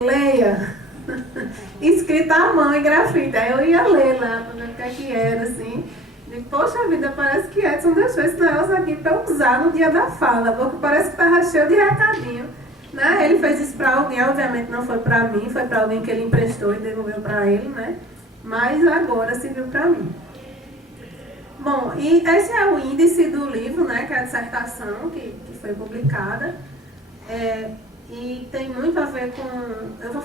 Leia, escrita à mão em grafite. Aí eu ia ler lá pra ver o que é que era, assim. E, poxa vida, parece que Edson deixou esse negócio aqui pra eu usar no dia da fala, porque parece que tava cheio de recadinho. Né? Ele fez isso pra alguém, obviamente não foi pra mim, foi pra alguém que ele emprestou e devolveu pra ele, né? Mas agora serviu pra mim. Bom, e esse é o índice do livro, né? Que é a dissertação que foi publicada. E tem muito a ver com... Eu vou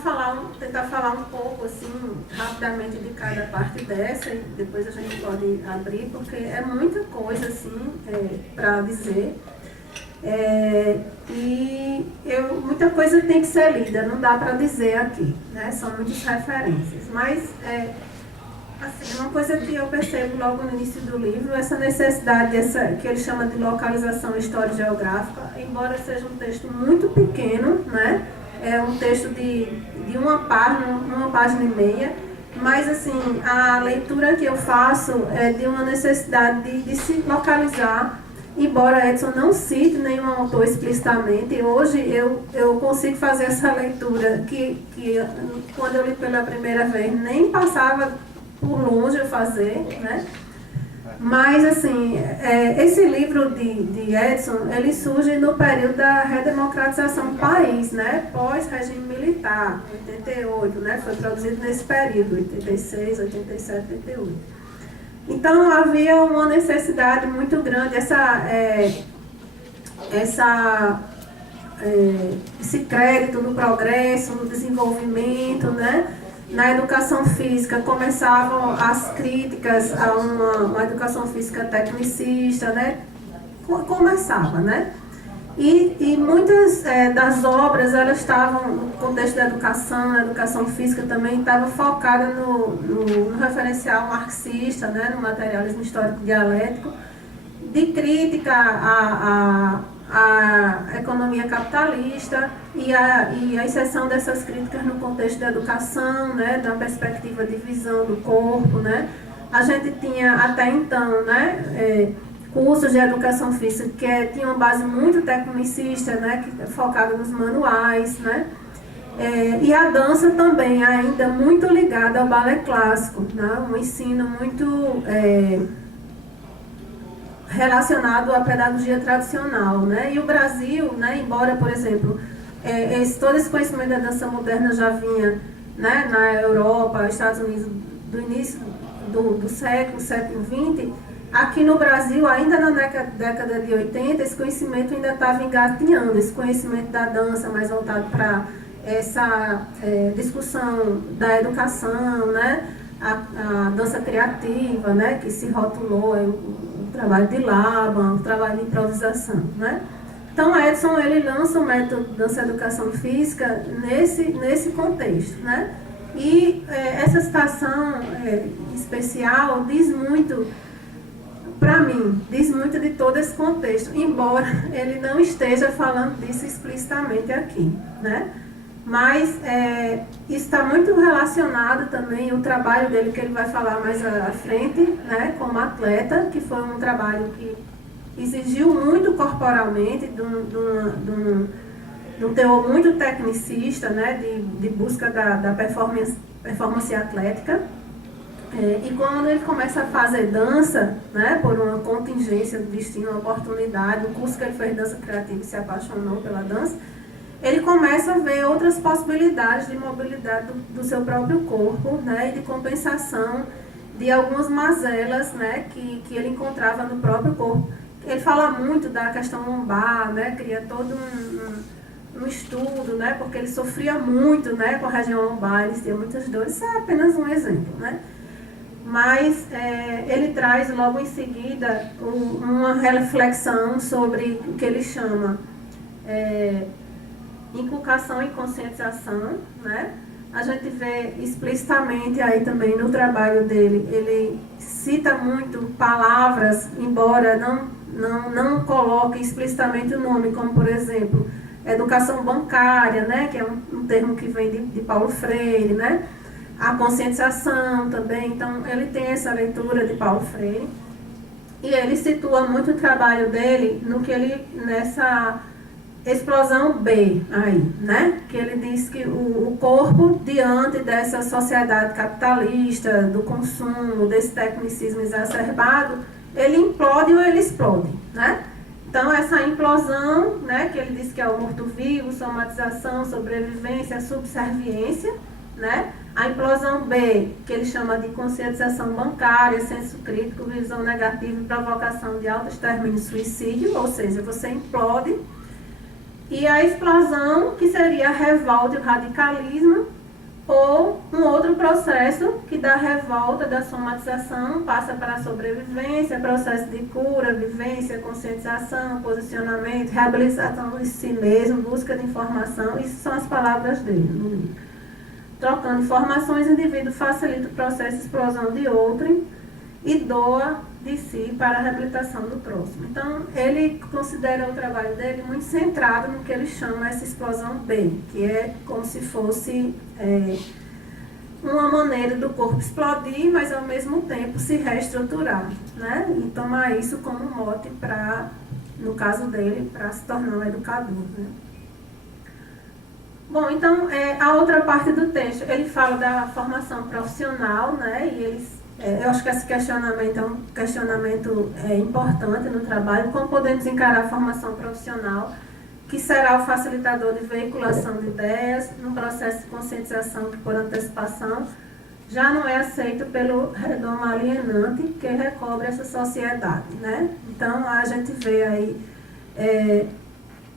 tentar falar um pouco, assim, rapidamente de cada parte dessa, e depois a gente pode abrir, porque é muita coisa, assim, para dizer. Muita coisa tem que ser lida, não dá para dizer aqui, né? São muitas referências. Mas, assim, uma coisa que eu percebo logo no início do livro, essa necessidade que ele chama de localização histórico-geográfica, embora seja um texto muito pequeno, né? É um texto de uma página e meia, mas assim, a leitura que eu faço é de uma necessidade de se localizar, embora Edson não cite nenhum autor explicitamente. Hoje eu consigo fazer essa leitura que quando eu li pela primeira vez nem passava por longe eu fazer, né? Mas, assim, esse livro de Edson, ele surge no período da redemocratização do país, né? Pós-regime militar, 88, né? Foi produzido nesse período, 86, 87, 88. Então, havia uma necessidade muito grande, esse crédito no progresso, no desenvolvimento, né? Na educação física começavam as críticas a uma educação física tecnicista, né? Começava, né? E muitas das obras, elas estavam, no contexto da educação, a educação física também estava focada no referencial marxista, né? No materialismo histórico dialético, de crítica a economia capitalista e a inserção dessas críticas no contexto da educação, né, da perspectiva de visão do corpo, né. A gente tinha até então, né, cursos de educação física que tinham uma base muito tecnicista, né, focada nos manuais, né. E a dança também ainda muito ligada ao balé clássico, né, um ensino muito relacionado à pedagogia tradicional, né? E o Brasil, né, embora, por exemplo, todo esse conhecimento da dança moderna já vinha, né, na Europa, Estados Unidos, do início do século XX, aqui no Brasil, ainda na década de 80, esse conhecimento ainda estava engatinhando, esse conhecimento da dança mais voltado para essa discussão da educação, né? A dança criativa, né, que se rotulou o trabalho de Laban, o trabalho de improvisação, né? Então, Edson, ele lança o método dança educação física nesse contexto, né? E essa citação especial diz muito, para mim, diz muito de todo esse contexto, embora ele não esteja falando disso explicitamente aqui, né? Mas isso está muito relacionado também o trabalho dele, que ele vai falar mais à frente, né, como atleta, que foi um trabalho que exigiu muito corporalmente, de um teor muito tecnicista, né, de busca da performance atlética. E quando ele começa a fazer dança, né, por uma contingência do destino, uma oportunidade, um curso que ele fez de dança criativa e se apaixonou pela dança, ele começa a ver outras possibilidades de mobilidade do seu próprio corpo, né, e de compensação de algumas mazelas, né, que ele encontrava no próprio corpo. Ele fala muito da questão lombar, né, cria todo um estudo, né, porque ele sofria muito, né, com a região lombar, ele tinha muitas dores, isso é apenas um exemplo, né. Mas ele traz logo em seguida uma reflexão sobre o que ele chama inculcação e conscientização, né? A gente vê explicitamente aí também no trabalho dele, ele cita muito palavras, embora não coloque explicitamente o nome, como por exemplo, educação bancária, né? Que é um termo que vem de Paulo Freire, né? A conscientização também, então ele tem essa leitura de Paulo Freire, e ele situa muito o trabalho dele no que ele, explosão B aí, né? Que ele diz que o corpo, diante dessa sociedade capitalista, do consumo, desse tecnicismo exacerbado, ele implode ou ele explode, né? Então, essa implosão, né, que ele diz que é o morto-vivo, somatização, sobrevivência, subserviência, né? A implosão B, que ele chama de conscientização bancária, senso crítico, visão negativa e provocação de autoextermínio e suicídio, ou seja, você implode. E a explosão, que seria a revolta e o radicalismo, ou um outro processo que da revolta, da somatização, passa para a sobrevivência, processo de cura, vivência, conscientização, posicionamento, reabilitação de si mesmo, busca de informação. Isso são as palavras dele no livro. Trocando informações, o indivíduo facilita o processo de explosão de outrem e doa de si para a reabilitação do próximo. Então, ele considera o trabalho dele muito centrado no que ele chama essa explosão B, que é como se fosse uma maneira do corpo explodir, mas ao mesmo tempo se reestruturar, né? E tomar isso como mote para, no caso dele, para se tornar um educador, né? Bom, então, a outra parte do texto, ele fala da formação profissional, né? E eles eu acho que esse questionamento é um questionamento importante no trabalho. Como podemos encarar a formação profissional, que será o facilitador de veiculação de ideias, num processo de conscientização que, por antecipação, já não é aceito pelo redomo alienante que recobre essa sociedade, né? Então, a gente vê aí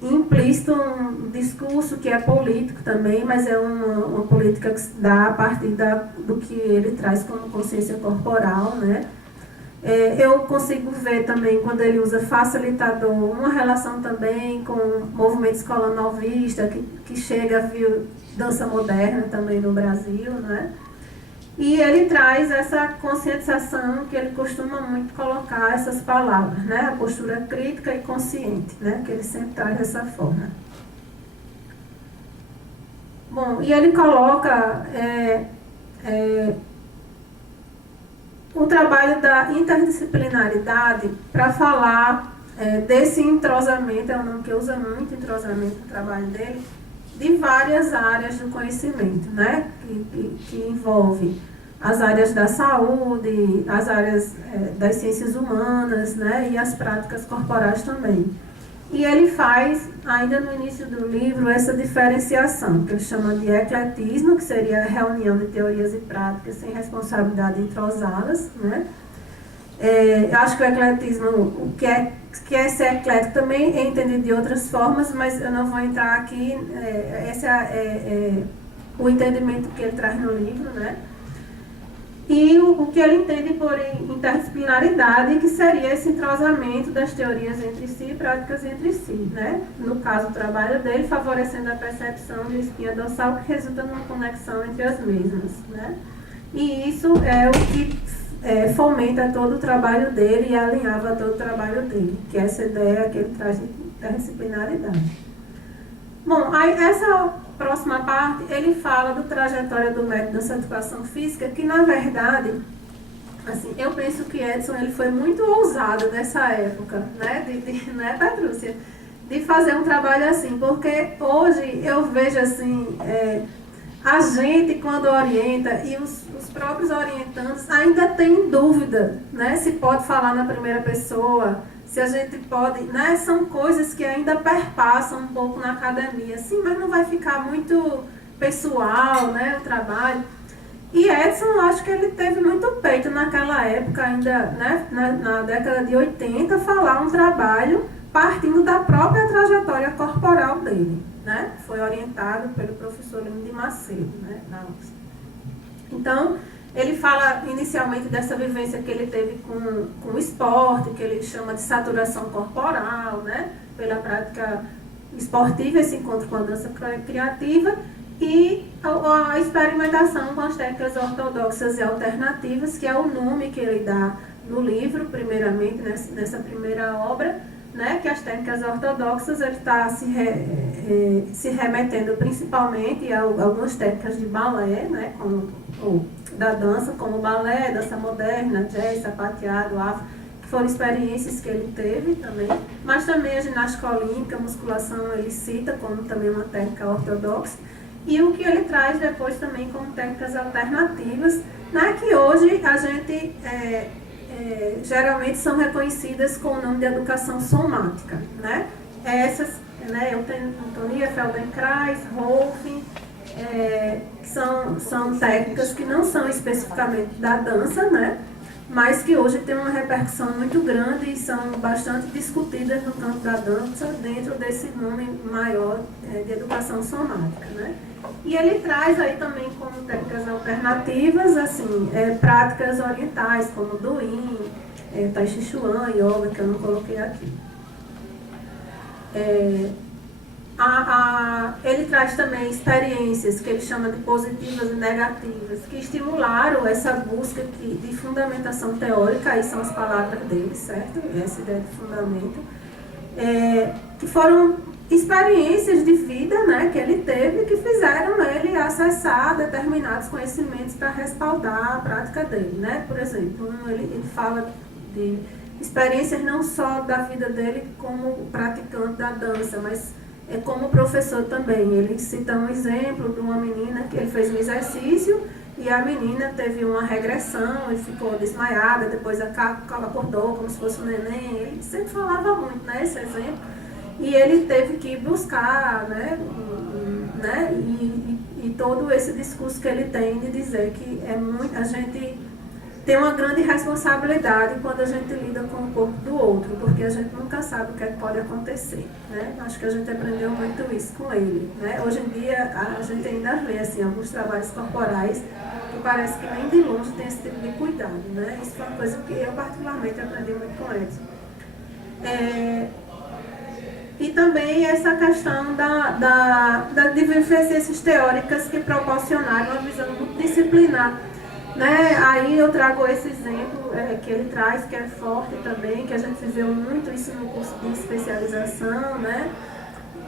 implícito um discurso que é político também, mas é uma política que se dá a partir do que ele traz como consciência corporal, né? Eu consigo ver também, quando ele usa facilitador, uma relação também com o movimento escola novista, que chega a vir dança moderna também no Brasil, né? E ele traz essa conscientização que ele costuma muito colocar essas palavras, né? A postura crítica e consciente, né? Que ele sempre traz dessa forma. Bom, e ele coloca o trabalho da interdisciplinaridade para falar desse entrosamento, é um nome que usa muito, entrosamento no trabalho dele, de várias áreas do conhecimento, né? Que envolve as áreas da saúde, as áreas das ciências humanas, né? E as práticas corporais também. E ele faz, ainda no início do livro, essa diferenciação, que ele chama de ecletismo, que seria a reunião de teorias e práticas sem responsabilidade entrosadas, né? Eu acho que o ecletismo, o que é ser eclético também é entendido de outras formas, mas eu não vou entrar aqui. Esse é o entendimento que ele traz no livro, né? E o que ele entende por interdisciplinaridade, que seria esse entrosamento das teorias entre si e práticas entre si, né? No caso, o trabalho dele favorecendo a percepção de espinha dorsal, que resulta numa conexão entre as mesmas, né? E isso é o que fomenta todo o trabalho dele e alinhava todo o trabalho dele, que é essa ideia que ele traz de interdisciplinaridade. Bom, aí essa próxima parte, ele fala do trajetória do método da educação física, que na verdade, assim, eu penso que Edson ele foi muito ousado nessa época, né, né, Petrúcia? De fazer um trabalho assim, porque hoje eu vejo assim, a gente quando orienta e os próprios orientandos ainda têm dúvida, né, se pode falar na primeira pessoa, se a gente pode, né, são coisas que ainda perpassam um pouco na academia, sim, mas não vai ficar muito pessoal, né, o trabalho. E Edson, acho que ele teve muito peito naquela época, ainda, né, na década de 80, falar um trabalho partindo da própria trajetória corporal dele, né, foi orientado pelo professor Lino de Macedo, né, na USP. Então, ele fala inicialmente dessa vivência que ele teve com o esporte, que ele chama de saturação corporal, né? Pela prática esportiva, esse encontro com a dança criativa, e a experimentação com as técnicas ortodoxas e alternativas, que é o nome que ele dá no livro, primeiramente, nessa primeira obra, né? Que as técnicas ortodoxas, ele está se remetendo principalmente a algumas técnicas de balé, né? Da dança, como balé, dança moderna, jazz, sapateado, afro, foram experiências que ele teve também, mas também a ginástica olímpica, a musculação, ele cita como também uma técnica ortodoxa, e o que ele traz depois também como técnicas alternativas, né, que hoje a gente geralmente são reconhecidas com o nome de educação somática, né? Essas, né, eutonia, Feldenkrais, Rolfing, são técnicas que não são especificamente da dança, né? Mas que hoje tem uma repercussão muito grande e são bastante discutidas no campo da dança dentro desse nome maior de educação somática, né? E ele traz aí também como técnicas alternativas, assim, práticas orientais, como Duin, Tai Chi Chuan, Yoga, que eu não coloquei aqui. Ele traz também experiências que ele chama de positivas e negativas, que estimularam essa busca de fundamentação teórica, aí são as palavras dele, certo? Essa ideia de fundamento. Que foram experiências de vida, né, que ele teve, que fizeram ele acessar determinados conhecimentos para respaldar a prática dele, né? Por exemplo, ele fala de experiências não só da vida dele como praticante da dança, mas como professor também. Ele cita um exemplo de uma menina que ele fez um exercício e a menina teve uma regressão e ficou desmaiada, depois acordou como se fosse um neném. Ele sempre falava muito, né, esse exemplo. E ele teve que buscar, né, e todo esse discurso que ele tem de dizer que a gente tem uma grande responsabilidade quando a gente lida com o corpo do outro, porque a gente nunca sabe o que pode acontecer, né? Acho que a gente aprendeu muito isso com ele, né? Hoje em dia a gente ainda vê assim, alguns trabalhos corporais que parece que nem de longe tem esse tipo de cuidado, né? Isso foi uma coisa que eu particularmente aprendi muito com eles. E também essa questão de vivências teóricas que proporcionaram uma visão multidisciplinar, né? Aí eu trago esse exemplo que ele traz, que é forte também, que a gente viveu muito isso no curso de especialização, né?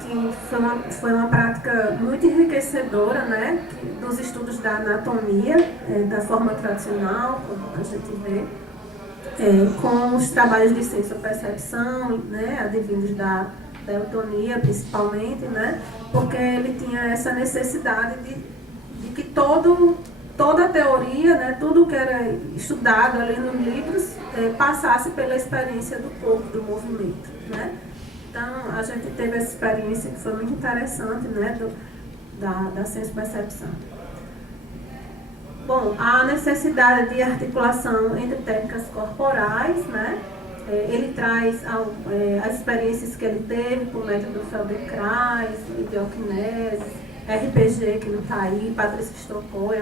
Que foi uma prática muito enriquecedora, né? Dos estudos da anatomia, da forma tradicional, como a gente vê, com os trabalhos de senso-percepção, né? Advindos da eutonia, principalmente, né? Porque ele tinha essa necessidade de que toda a teoria, né, tudo que era estudado ali nos livros, passasse pela experiência do corpo, do movimento, né? Então, a gente teve essa experiência que foi muito interessante, né, da senso-percepção. Bom, a necessidade de articulação entre técnicas corporais, né? Ele traz as experiências que ele teve com o método Feldenkrais, Diokinese, RPG, que não está aí, Patrícia Stokoi,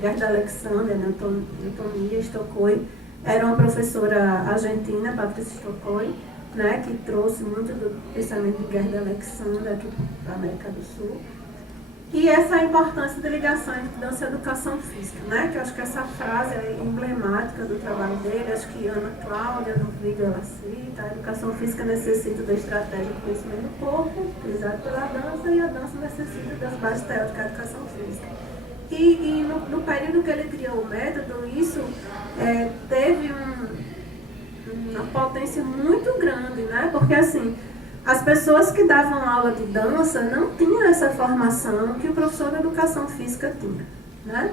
Gerda Alexander, Antonia Stokoi, era uma professora argentina, Patrícia Stokoi, né, que trouxe muito do pensamento de Gerda Alexander aqui para a América do Sul. E essa importância da ligação entre dança e educação física, né? Que eu acho que essa frase é emblemática do trabalho dele, acho que Ana Cláudia, no vídeo, ela cita: a educação física necessita da estratégia do conhecimento do corpo, utilizado pela dança, e a dança necessita das bases teóricas da educação física. E no período que ele criou o método, isso teve uma potência muito grande, né? Porque assim, as pessoas que davam aula de dança não tinham essa formação que o professor de educação física tinha, né?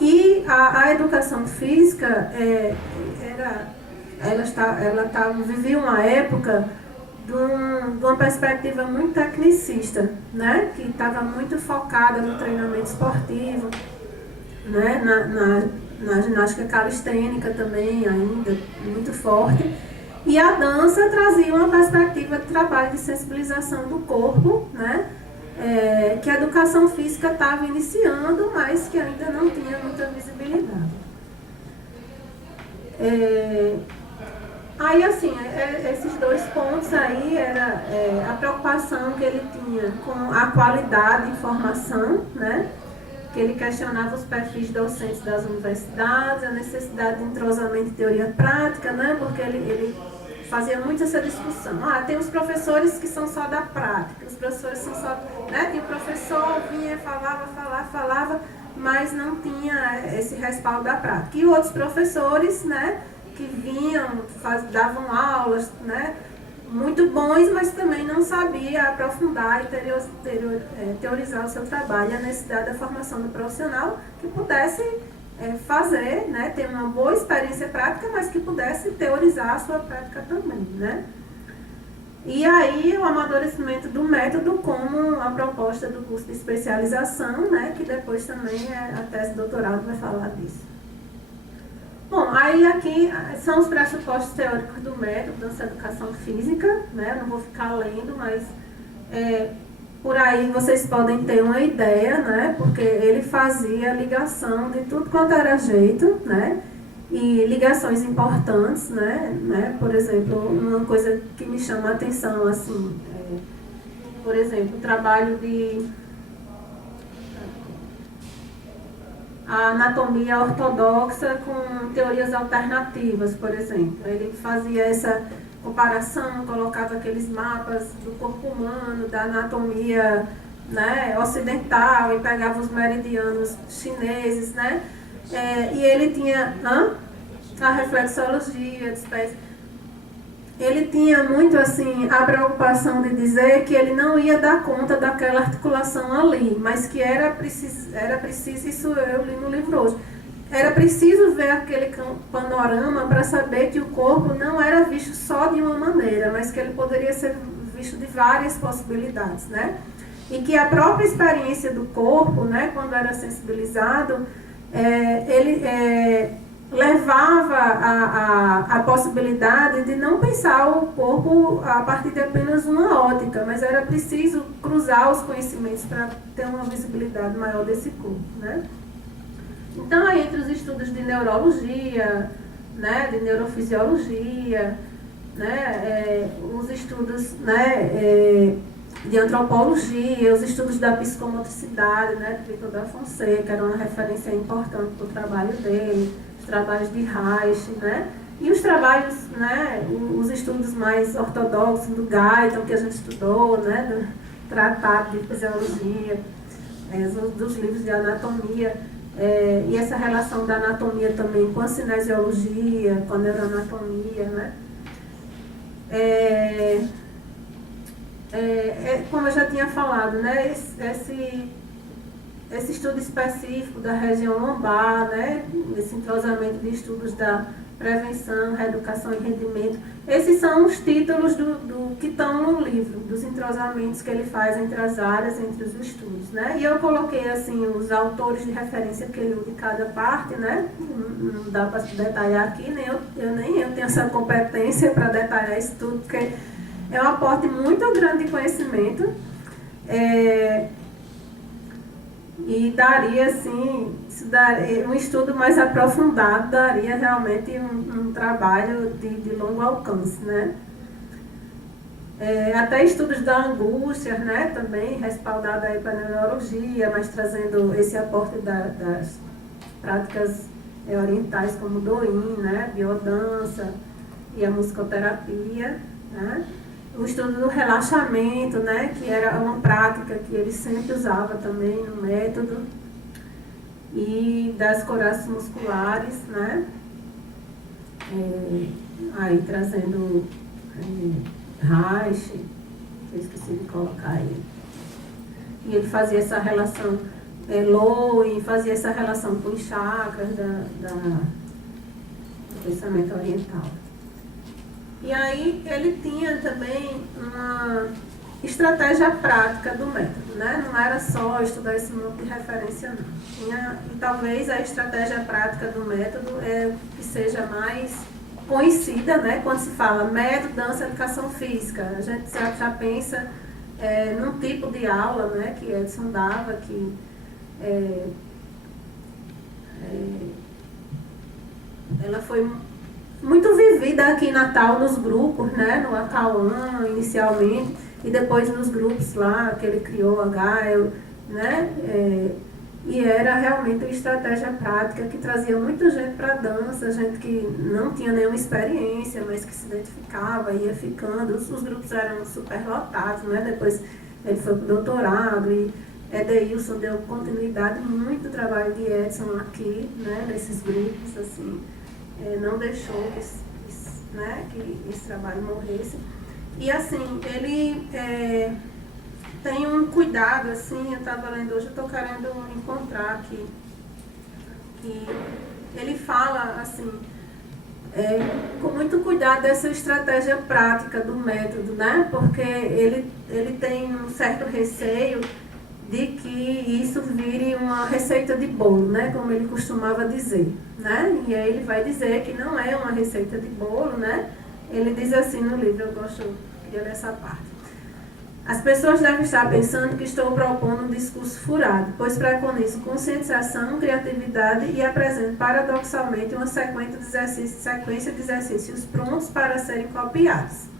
E a educação física, vivia uma época de uma perspectiva muito tecnicista, né? Que estava muito focada no treinamento esportivo, né? Na ginástica calistênica também, ainda muito forte. E a dança trazia uma perspectiva de trabalho de sensibilização do corpo, né? Que a educação física estava iniciando, mas que ainda não tinha muita visibilidade. Aí, assim, esses dois pontos aí era a preocupação que ele tinha com a qualidade de informação, né? Que ele questionava os perfis docentes das universidades, a necessidade de entrosamento de teoria prática, né? Porque ele fazia muito essa discussão. Tem os professores que são só da prática, os professores são só... Né? E o professor vinha, falava, mas não tinha esse respaldo da prática. E outros professores, né, que vinham, davam aulas, né, muito bons, mas também não sabia aprofundar e teorizar o seu trabalho, a necessidade da formação do profissional que pudesse fazer, né, ter uma boa experiência prática, mas que pudesse teorizar a sua prática também, né. E aí o amadurecimento do método como a proposta do curso de especialização, né, que depois também a tese de doutorado vai falar disso. Bom, aí aqui são os pressupostos teóricos do método dança educação física, né, eu não vou ficar lendo, mas por aí vocês podem ter uma ideia, né, porque ele fazia ligação de tudo quanto era jeito, né, e ligações importantes, né? Por exemplo, uma coisa que me chama a atenção, assim, por exemplo, o trabalho de a anatomia ortodoxa com teorias alternativas, por exemplo. Ele fazia essa comparação, colocava aqueles mapas do corpo humano, da anatomia, né, ocidental, e pegava os meridianos chineses, né? E ele tinha a reflexologia dos pés. Ele tinha muito assim a preocupação de dizer que ele não ia dar conta daquela articulação ali, mas que era preciso, isso eu li no livro hoje, era preciso ver aquele panorama para saber que o corpo não era visto só de uma maneira, mas que ele poderia ser visto de várias possibilidades, né? E que a própria experiência do corpo, né, quando era sensibilizado, ele levava a possibilidade de não pensar o corpo a partir de apenas uma ótica, mas era preciso cruzar os conhecimentos para ter uma visibilidade maior desse corpo, né? Então, aí, entre os estudos de neurologia, né, de neurofisiologia, né, os estudos, né, de antropologia, os estudos da psicomotricidade, né, de Vitor da Fonseca, era uma referência importante para o trabalho dele, os trabalhos de Reich, né, e os trabalhos, né, os estudos mais ortodoxos do Guyton, que a gente estudou, né, do Tratado de Fisiologia, dos livros de anatomia, e essa relação da anatomia também com a cinesiologia, com a neuroanatomia, né. Como eu já tinha falado, né, esse estudo específico da região lombar, né, esse entrosamento de estudos da prevenção, reeducação e rendimento, esses são os títulos do que estão no livro, dos entrosamentos que ele faz entre as áreas, entre os estudos, né, e eu coloquei, assim, os autores de referência que ele usa de cada parte, né, não dá para detalhar aqui, nem eu tenho essa competência para detalhar isso tudo, porque é um aporte muito grande de conhecimento, e daria, assim, um estudo mais aprofundado, daria realmente um trabalho de longo alcance, né? Até estudos da angústia, né, também, respaldado aí para a neurologia, mas trazendo esse aporte das práticas orientais como o Doin, né, biodança e a musicoterapia, né? O estudo do relaxamento, né, que era uma prática que ele sempre usava também no método, e das coraças musculares, né, aí trazendo Reich, que eu esqueci de colocar aí. E ele fazia essa relação, Lowen fazia essa relação com os chakras do pensamento oriental. E aí ele tinha também uma estratégia prática do método, né? Não era só estudar esse monte de referência, não. E talvez a estratégia prática do método que seja mais conhecida, né? Quando se fala método, dança, educação física, a gente já pensa num tipo de aula, né? Que Edson dava, que ela foi muito vivida aqui em Natal nos grupos, né, no Acauã inicialmente, e depois nos grupos lá que ele criou, a Gael, né, e era realmente uma estratégia prática que trazia muita gente para a dança, gente que não tinha nenhuma experiência, mas que se identificava, ia ficando, os grupos eram super lotados, né, depois ele foi para o doutorado, e Edeilson deu continuidade, muito trabalho de Edson aqui, né, nesses grupos, assim, não deixou né, que esse trabalho morresse. E assim, ele tem um cuidado, assim, eu estava lendo hoje, eu estou querendo encontrar aqui, que ele fala assim, com muito cuidado dessa estratégia prática do método, né? Porque ele tem um certo receio de que isso vire uma receita de bolo, né? Como ele costumava dizer, né? E aí ele vai dizer que não é uma receita de bolo, né? Ele diz assim no livro, eu gosto de ler essa parte. As pessoas devem estar pensando que estou propondo um discurso furado, pois preconizo conscientização, criatividade e apresento paradoxalmente uma sequência de exercícios prontos para serem copiados.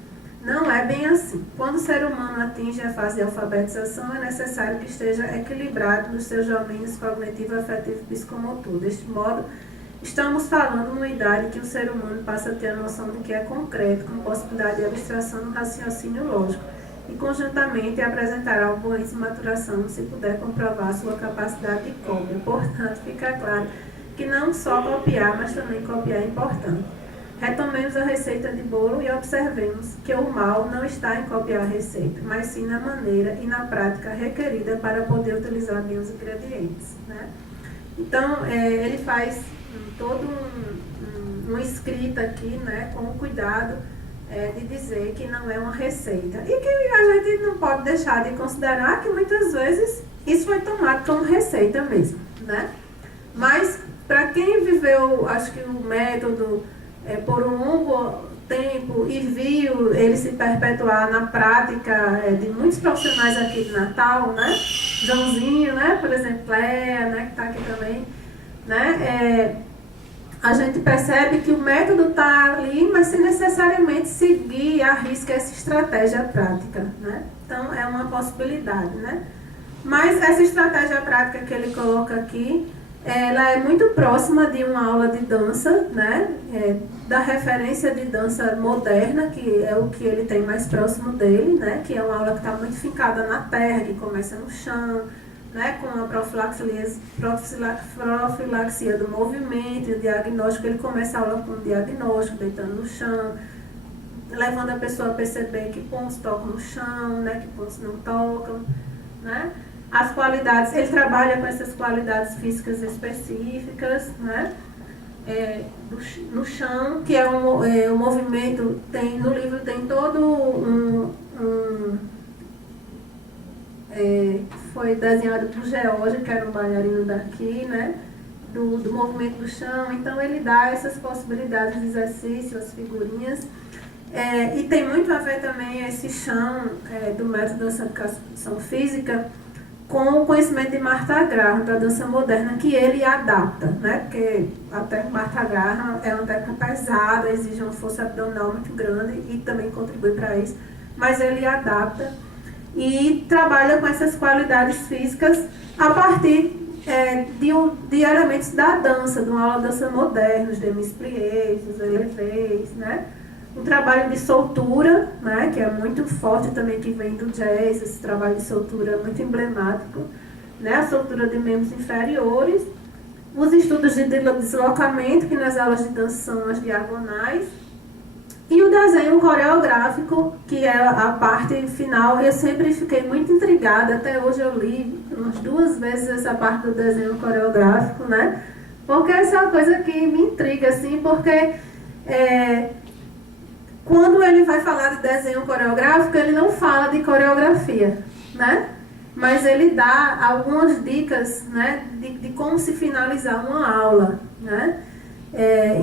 Não é bem assim. Quando o ser humano atinge a fase de alfabetização, é necessário que esteja equilibrado nos seus domínios cognitivo, afetivo e psicomotor. Deste modo, estamos falando numa idade em que o ser humano passa a ter a noção do que é concreto, com possibilidade de abstração no raciocínio lógico, e conjuntamente apresentará algoritmos de maturação se puder comprovar sua capacidade de cópia. Portanto, fica claro que não só copiar, mas também copiar é importante. Retomemos a receita de bolo e observemos que o mal não está em copiar a receita, mas sim na maneira e na prática requerida para poder utilizar bem os ingredientes, né? Então, ele faz todo uma escrita aqui, né, com o cuidado de dizer que não é uma receita. E que a gente não pode deixar de considerar que muitas vezes isso foi tomado como receita mesmo, né? Mas, para quem viveu, acho que o método por um longo tempo e viu ele se perpetuar na prática de muitos profissionais aqui de Natal, né? Joãozinho, né? Por exemplo, Cléa, né? Que está aqui também, né? A gente percebe que o método está ali, mas sem necessariamente seguir à risca essa estratégia prática, né? Então, é uma possibilidade, né? Mas essa estratégia prática que ele coloca aqui, ela é muito próxima de uma aula de dança, né? Da referência de dança moderna, que é o que ele tem mais próximo dele, né? Que é uma aula que está muito fincada na terra, que começa no chão, né, com a profilaxia do movimento, o diagnóstico. Ele começa a aula com o diagnóstico, deitando no chão, levando a pessoa a perceber que pontos tocam no chão, né, que pontos não tocam, né? As qualidades, ele trabalha com essas qualidades físicas específicas, né, no chão, que é um movimento, no livro tem todo foi desenhado por George, que era um bailarino daqui, né, do movimento do chão. Então ele dá essas possibilidades de exercício, as figurinhas, e tem muito a ver também esse chão do método de educação física com o conhecimento de Martha Graham, da dança moderna, que ele adapta, né, porque a técnica Martha Graham é uma técnica pesada, exige uma força abdominal muito grande e também contribui para isso, mas ele adapta e trabalha com essas qualidades físicas a partir de elementos da dança, de uma aula de dança moderna, os demi-pliés, os elevés, né? Um trabalho de soltura, né, que é muito forte também, que vem do jazz, esse trabalho de soltura muito emblemático, né, a soltura de membros inferiores, os estudos de deslocamento, que nas aulas de dança são as diagonais, e o desenho coreográfico, que é a parte final. Eu sempre fiquei muito intrigada, até hoje eu li umas 2 vezes essa parte do desenho coreográfico, né? Porque essa é uma coisa que me intriga, assim, porque quando ele vai falar de desenho coreográfico, ele não fala de coreografia, né? Mas ele dá algumas dicas, né, de como se finalizar uma aula, né?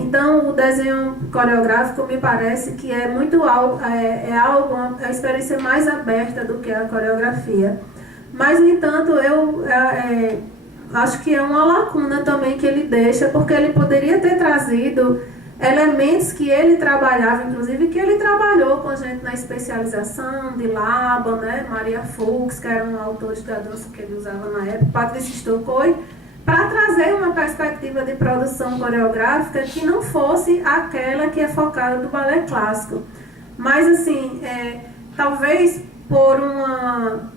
Então, o desenho coreográfico me parece que é muito a experiência mais aberta do que a coreografia. Mas, no entanto, eu acho que é uma lacuna também que ele deixa, porque ele poderia ter trazido elementos que ele trabalhava, inclusive que ele trabalhou com a gente na especialização de Laban, né? Maria Fuchs, que era um autor da dança que ele usava na época, Patrícia Stokoi, para trazer uma perspectiva de produção coreográfica que não fosse aquela que é focada do balé clássico. Mas, assim, talvez por uma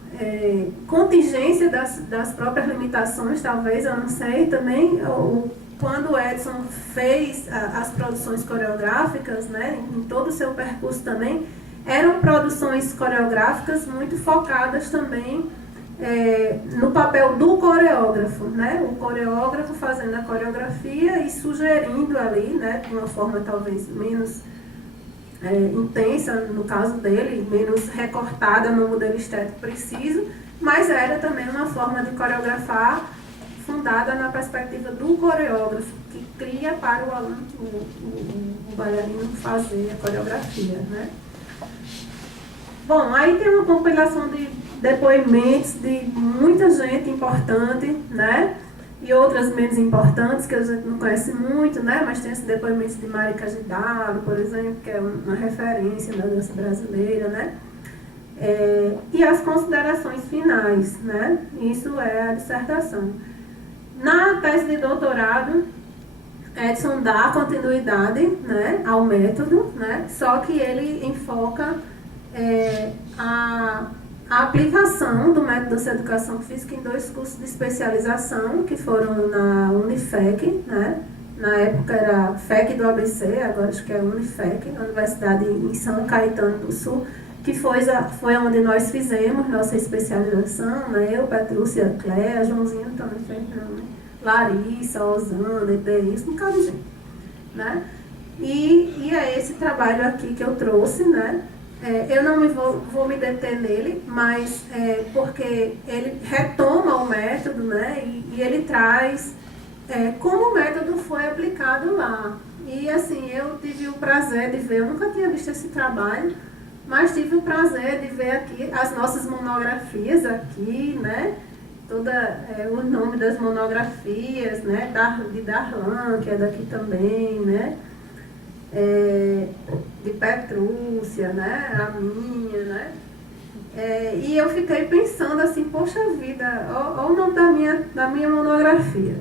contingência das próprias limitações, talvez, eu não sei também, quando o Edson fez as produções coreográficas, né, em todo o seu percurso também, eram produções coreográficas muito focadas também no papel do coreógrafo, né? O coreógrafo fazendo a coreografia e sugerindo ali, né, de uma forma talvez menos intensa, no caso dele, menos recortada no modelo estético preciso, mas era também uma forma de coreografar fundada na perspectiva do coreógrafo, que cria para o aluno, o bailarino fazer a coreografia, né? Bom, aí tem uma compilação de depoimentos de muita gente importante, né? E outras menos importantes, que a gente não conhece muito, né? Mas tem esses depoimentos de Marica Gidalo, por exemplo, que é uma referência da dança brasileira, né? E as considerações finais, né? Isso é a dissertação. Na tese de doutorado, Edson dá continuidade, né, ao método, né? Só que ele enfoca a aplicação do método de educação física em 2 cursos de especialização, que foram na Unifec, né? Na época era FEC do ABC, agora acho que é Unifec, na Universidade em São Caetano do Sul, que foi onde nós fizemos nossa especialização, né? Eu, Petrúcia, Cléa, Joãozinho também fez, né? Larissa, Osana, Edeis, um bocado de gente, né? E é esse trabalho aqui que eu trouxe, né? Eu não vou me deter nele, mas porque ele retoma o método, né? E ele traz como o método foi aplicado lá. E assim, eu tive o prazer de ver, eu nunca tinha visto esse trabalho, mas tive o prazer de ver aqui as nossas monografias aqui, né? O nome das monografias, né? De Darlan, que é daqui também, né? De Petrúcia, né? A minha, né? E eu fiquei pensando assim, poxa vida, olha o nome da minha monografia.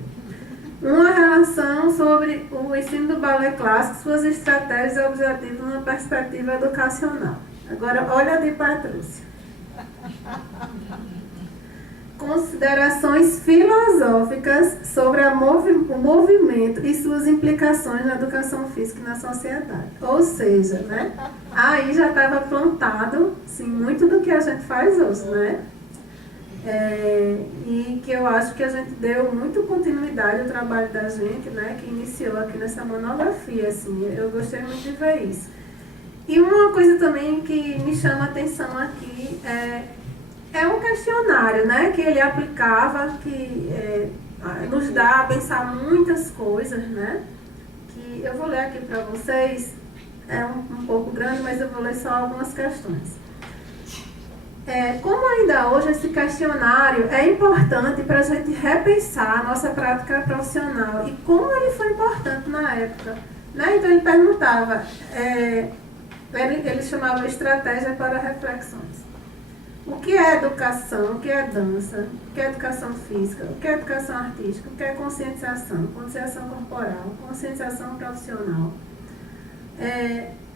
Uma relação sobre o ensino do balé clássico, suas estratégias e objetivos numa perspectiva educacional. Agora, olha a de Petrúcia. Considerações filosóficas sobre o movimento e suas implicações na educação física e na sociedade. Ou seja, né, aí já estava plantado assim, muito do que a gente faz hoje, né? E que eu acho que a gente deu muito continuidade ao trabalho da gente, né, que iniciou aqui nessa monografia. Assim, eu gostei muito de ver isso. E uma coisa também que me chama a atenção aqui é um questionário, né, que ele aplicava, que nos dá a pensar muitas coisas, né, que eu vou ler aqui para vocês, é um pouco grande, mas eu vou ler só algumas questões. Como ainda hoje esse questionário é importante para a gente repensar a nossa prática profissional e como ele foi importante na época, né? Então ele perguntava, ele chamava estratégia para reflexões. O que é educação? O que é dança? O que é educação física? O que é educação artística? O que é conscientização? Conscientização corporal? Conscientização profissional?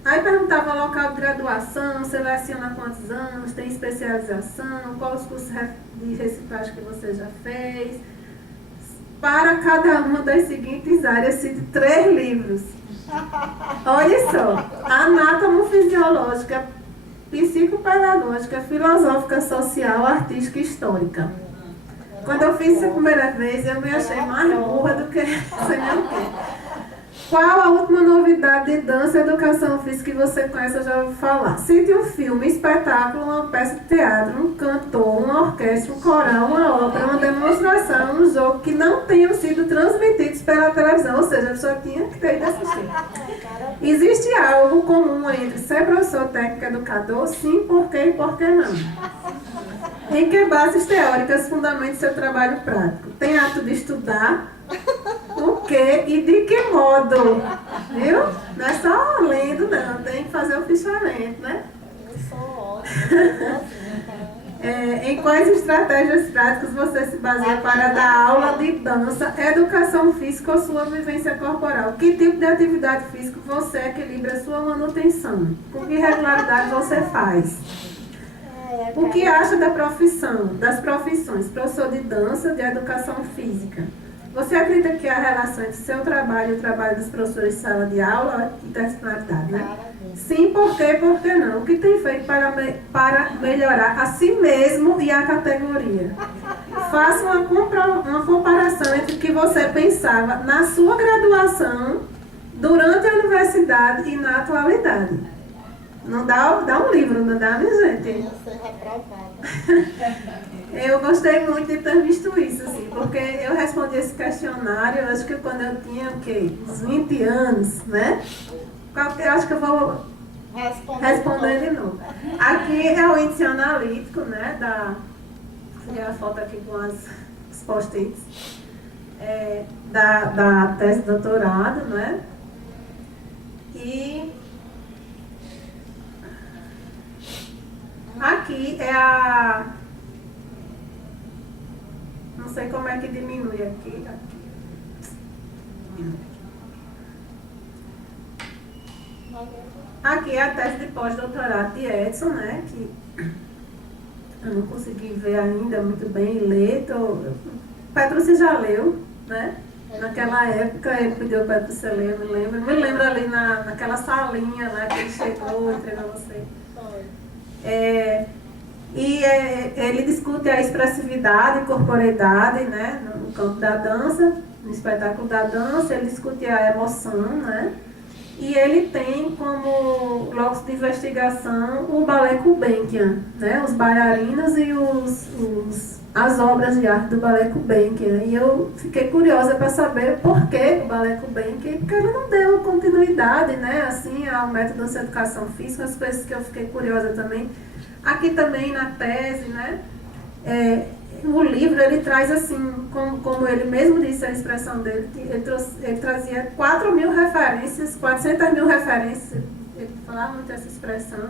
Aí perguntava local de graduação, seleciona quantos anos, tem especialização, quais os cursos de reciclagem que você já fez. Para cada uma das seguintes áreas, cite 3 livros. Olha só, anatomofisiológica, psicopedagógica, filosófica, social, artística e histórica. Quando eu fiz isso a primeira vez, eu me achei mais burra do que sei nem o quê. Qual a última novidade de dança e educação física que você conhece ou já ouviu falar? Cite um filme, um espetáculo, uma peça de teatro, um cantor, uma orquestra, um coral, uma ópera, uma demonstração, um jogo que não tenham sido transmitidos pela televisão, ou seja, a pessoa tinha que ter ido assistir. Existe algo comum entre ser professor, técnico, educador? Sim, por quê e por que não? Em que bases teóricas fundamenta seu trabalho prático? Tem ato de estudar? O que e de que modo? Viu? Não é só lendo, não. Tem que fazer o fichamento, né? Eu sou ótima. Em quais estratégias práticas você se baseia para dar aula de dança, educação física ou sua vivência corporal? Que tipo de atividade física você equilibra a sua manutenção? Com que regularidade você faz? O que acha da profissão, das profissões, professor de dança, de educação física? Você acredita que a relação entre seu trabalho e o trabalho dos professores de sala de aula é interdisciplinaridade, né? Parabéns. Sim, por quê? Por que não? O que tem feito para melhorar a si mesmo e a categoria? Faça uma comparação entre o que você pensava na sua graduação, durante a universidade e na atualidade. Não dá um livro, não dá, minha gente? Eu ser reprovada. Eu gostei muito de ter visto isso, assim, porque eu respondi esse questionário, eu acho que quando eu tinha, o quê? Uns 20 anos, né? Eu acho que eu vou responder de novo. Aqui é o índice analítico, né? Seria a foto aqui com os post-its. Da tese de doutorado, né? E aqui é a... Não sei como é que diminui aqui. Aqui é a tese de pós-doutorado de Edson, né? Que eu não consegui ver ainda muito bem, ler. Petrúcia já leu, né? Naquela época ele pediu para você ler, eu me lembro ali naquela salinha lá que ele chegou, entregou você. Ele discute a expressividade e corporeidade, né, no campo da dança, no espetáculo da dança, ele discute a emoção, né, e ele tem como locus de investigação o balé Gulbenkian, né, os bailarinos e as obras de arte do balé Gulbenkian. E eu fiquei curiosa para saber por que o balé Gulbenkian, porque ele não deu continuidade, né, assim, ao método de educação física, as coisas que eu fiquei curiosa também. Aqui também na tese, né, o livro ele traz assim, como ele mesmo disse a expressão dele, ele trazia 4.000 referências, 400.000 referências, ele falava muito essa expressão.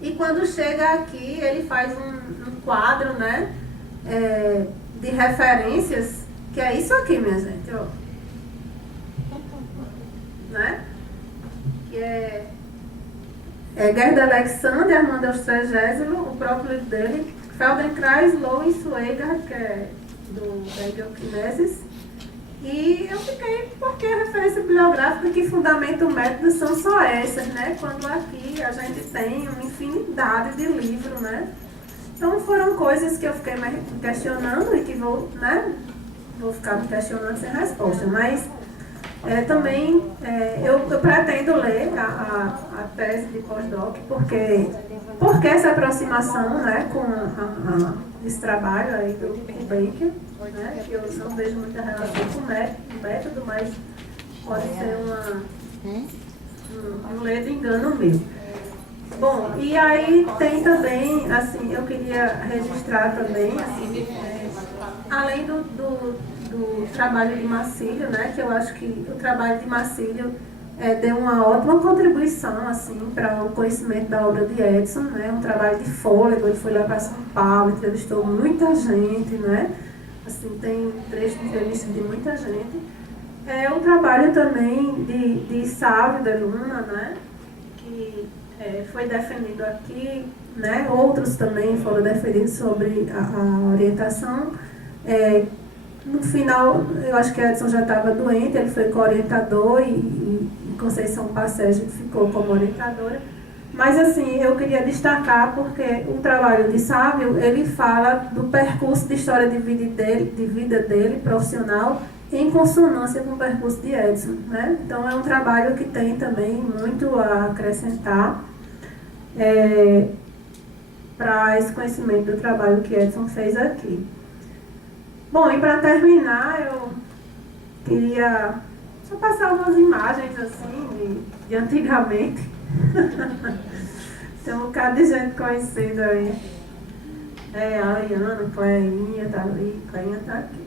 E quando chega aqui, ele faz um quadro, né, de referências, que é isso aqui, minha gente, ó. Né? Que é Gerda Alexander, Armando Austregésilo, o próprio livro dele, Feldenkrais, Lowen Sweiger, que é da Idiokinesis. E eu fiquei, porque a referência bibliográfica que fundamenta o método são só essas, né? Quando aqui a gente tem uma infinidade de livros, né? Então foram coisas que eu fiquei me questionando e que vou ficar me questionando sem resposta. Mas também eu pretendo ler a tese de pós-doc, porque essa aproximação, né, com esse trabalho aí do Gulbenkian, né, que eu não vejo muita relação com o método, mas pode ser um ledo engano meu. Bom, e aí tem também, assim, eu queria registrar também, assim, além do trabalho de Marcílio, né, que eu acho que o trabalho de Marcílio deu uma ótima contribuição assim, para o conhecimento da obra de Edson, né, um trabalho de fôlego. Ele foi lá para São Paulo, entrevistou muita gente, né, assim, tem trecho de entrevista de muita gente. O trabalho também de Sávio de Luna, né, que foi defendido aqui, né, outros também foram defendidos sobre a orientação. No final, eu acho que Edson já estava doente, ele foi co-orientador e Conceição Passeggi ficou como orientadora. Mas, assim, eu queria destacar porque o trabalho de Sávio, ele fala do percurso de história de vida dele profissional, em consonância com o percurso de Edson, né? Então, é um trabalho que tem também muito a acrescentar para esse conhecimento do trabalho que Edson fez aqui. Bom, e para terminar, eu queria só passar umas imagens assim de antigamente. Tem um bocado de gente conhecida aí. A Liana, Cleinha tá ali, Cleinha tá aqui.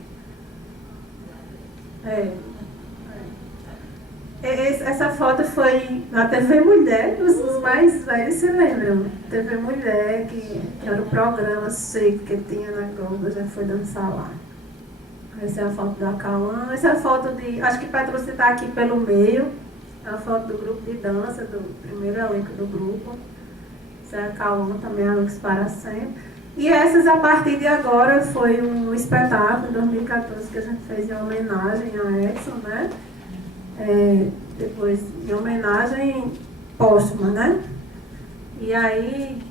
Essa foto foi na TV Mulher, os mais velhos se lembram. TV Mulher, que era o programa seco que tinha na Globo, já foi dançar lá. Essa é a foto da Cauã. Essa é a foto de... Acho que Petrúcia está aqui pelo meio. É a foto do grupo de dança, do primeiro elenco do grupo. Essa é a Cauã, também a Lux para sempre. E essas, a partir de agora, foi um espetáculo em 2014 que a gente fez em homenagem a Edson, né? Depois, em homenagem póstuma, né? E aí,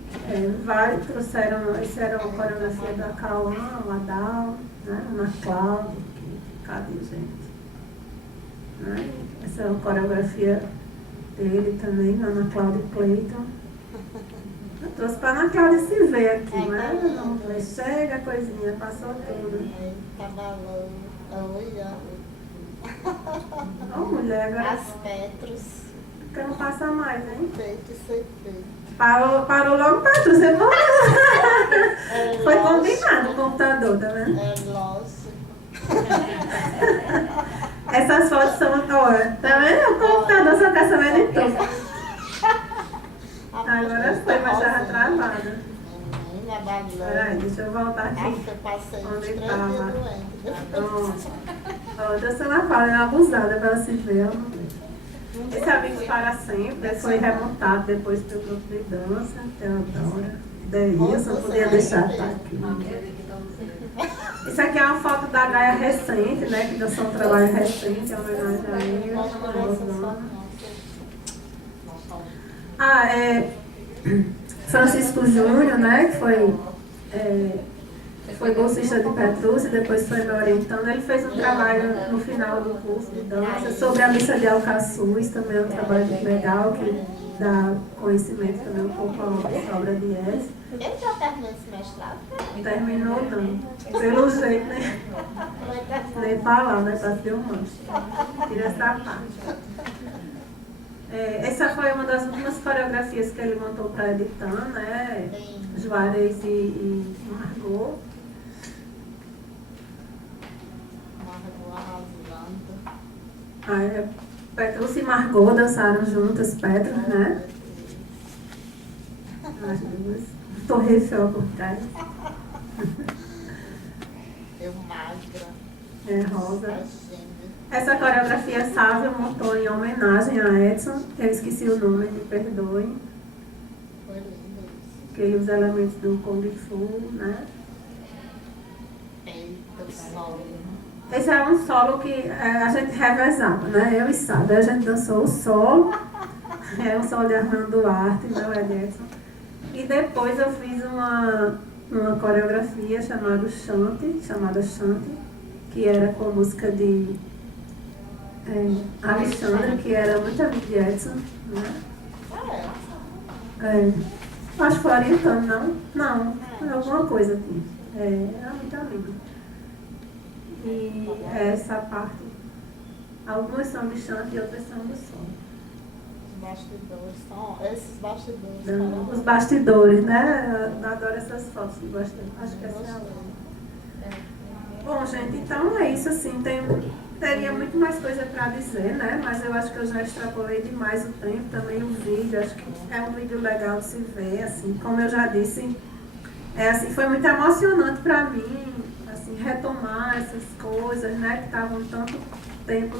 trouxeram, essa era a coreografia da Cauã, o Adal, né? Ana Cláudia, cadê gente? Né? Essa é a coreografia dele também, Ana Cláudia e Cleiton. Eu trouxe para a Ana Cláudia se ver aqui, né? Vamos ver, chega a coisinha, passou tudo. Tá balando, olha. Ó, mulher, agora. As Petros. Porque não passa mais, hein? Feito, sem feito. Parou logo, Petro, você voltou. Foi combinado o computador, tá vendo? É lógico. Essas fotos são, olha, tá vendo? O computador só quer saber de tudo. Agora foi, mas estava travada. Menina, balando. Peraí, deixa eu voltar aqui. Nossa, eu passei Onde 3 dias tava? doente. Pronto. Outra cena fala, é abusada para ela se ver. Ela não vê. Esse Amigos para Sempre foi remontado depois pelo grupo de dança, Teodora. Deilson, não podia deixar de estar aqui. Isso aqui é uma foto da Gaia recente, né? Que dançou um trabalho recente, em homenagem a ele. Francisco Júnior, né? Que foi bolsista de Petrúcia, depois foi me orientando. Ele fez um trabalho no final do curso de dança sobre a missa de Alcaçuz, também é um trabalho legal que dá conhecimento também um pouco à obra de Essa. Ele já terminou esse mestrado? Terminou não, pelo jeito, né? Nem falar, né? Para ser humano. Tira essa parte. Essa foi uma das últimas coreografias que ele montou para Editan, né? Juarez e Margot. Petrúcia e Margot dançaram juntas, Petra, né? As duas. Torre Eiffel por trás. Eu magra. Rosa. Essa coreografia Sávio montou em homenagem a Edson. Eu esqueci o nome, me perdoem. Foi lindo isso. Que os elementos do Kung Fu, né? Eita, solo. Esse é um solo que a gente revezava, né? Eu e Sábio. A gente dançou o solo. É um solo de Armando Duarte, não é Edson. E depois eu fiz uma coreografia chamada Chante, que era com música de Alexandre, que era muito amigo de Edson, né? Acho que foi orientando, não? Não, foi alguma coisa assim. Era muito amigo. E essa parte, algumas são de chante e outras são do solo. Esses bastidores. Os bastidores, né? Eu adoro essas fotos de bastidores. Acho que essa é a outra. Bom, gente, então é isso, assim. Teria muito mais coisa para dizer, né? Mas eu acho que eu já extrapolei demais o tempo. Também o vídeo, acho que é um vídeo legal de se ver, assim. Como eu já disse, assim, foi muito emocionante para mim, assim, retomar essas coisas, né? Que estavam tanto tempo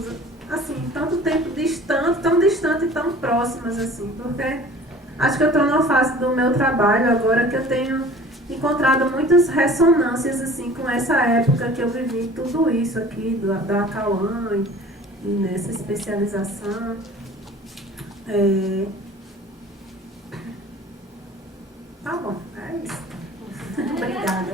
distante, tão distante e tão próximas, assim, porque acho que eu estou numa fase do meu trabalho agora que eu tenho encontrado muitas ressonâncias, assim, com essa época que eu vivi tudo isso aqui, da Cauã e nessa especialização. Tá bom, é isso. Obrigada.